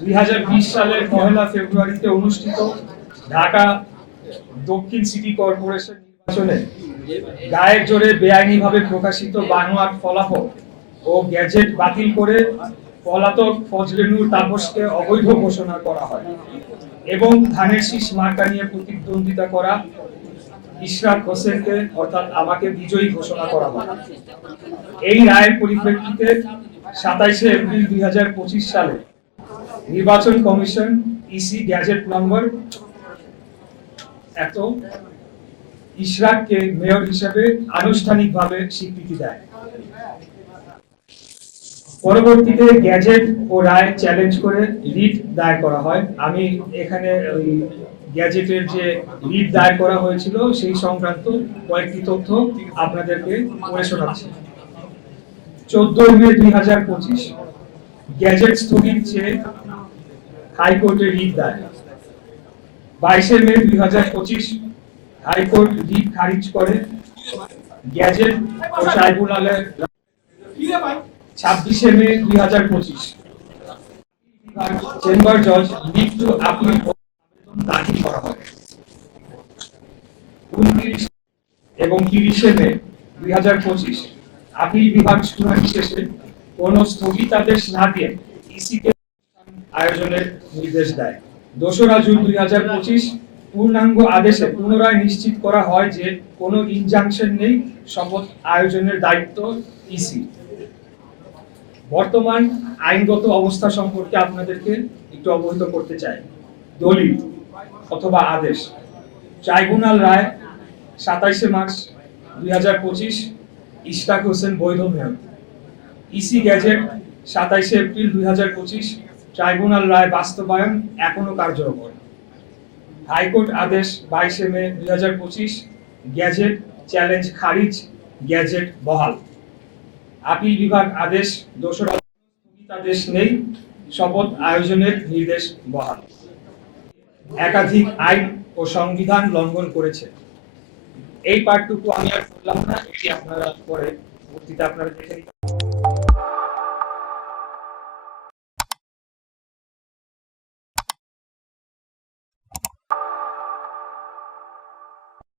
2020 সালের 1 ফেব্রুয়ারিতে অনুষ্ঠিত ঢাকা দক্ষিণ সিটি কর্পোরেশন নির্বাচনে গায়ের জোরে বেআইনিভাবে প্রকাশিত বানোয়াট ফলাফল ও গ্যাজেট বাতিল করে পলাতক ফজলে নূর তাপসকে অবৈধ ঘোষণা করা হয় এবং ধানের শীষ মার্কা নিয়ে প্রতিদ্বন্দ্বিতা করা ইশরাক হোসেনকে অর্থাৎ আমাকে বিজয়ী ঘোষণা করা হয়। এই রায়ের পরিপ্রেক্ষিতে 27 এপ্রিল 2025 সালে নির্বাচন কমিশন ইসি গ্যাজেট নম্বর এত ইশরাককে মেয়র হিসেবে আনুষ্ঠানিকভাবে স্বীকৃতি দেয়। পরবর্তীতে গ্যাজেট ও রায় চ্যালেঞ্জ করে রিট দায়ের করা হয়। আমি এখানে ওই গ্যাজেটের যে রিট দায়ের করা হয়েছিল সেই সংক্রান্ত কয়েকটি তথ্য আপনাদেরকে পড়ে শোনাচ্ছি। 14 মে 2025 গ্যাজেট স্থগিত চেয়ে হাইকোর্টে রিট দায়ের। 22 মে 2025 হাইকোর্ট রিট খারিজ করে গ্যাজেট ও ট্রাইব্যুনালের। 26 মে 2025 চেম্বার জজ রিট টু আপিল দাখিল করা হয়। 29 এবং 30 মে 2025 আপিল বিভাগ শুনানি শেষে কোন স্থগিতাদেশ না দিয়ে ইসিকে আয়োজনের নির্দেশ দেয়। 2রা জুন 2025 পূর্ণাঙ্গ আদেশে পুনরায় নিশ্চিত করা হয় যে কোনো ইনজাংশন নেই, শপথ আয়োজনের দায়িত্ব ইসি। বর্তমান আইনগত অবস্থা সম্পর্কে আপনাদেরকে একটু অবহিত করতে চাই। দলিল অথবা আদেশ। ট্রাইব্যুনাল রায় 27 মার্চ 2025 ইশরাক হোসেন বৈধ মেয়র। ইসি গ্যাজেট 27 এপ্রিল 2025 ট্রাইব্যুনাল রায় বাস্তবায়ন এখনো কার্যকর। হাইকোর্ট আদেশ 22 মে 2025 গ্যাজেট চ্যালেঞ্জ খারিজ, গ্যাজেট বহাল। আপিল বিভাগ আদেশ 2রা স্থগিতাদেশ নেই, শপথ আয়োজনের নির্দেশ বহাল। একাধিক আইন ও সংবিধান লঙ্ঘন করেছে। এই পার্টটুকু আমি আর বললাম না, এটি আপনারা পরে বক্তৃতা আপনারা দেখে নিতে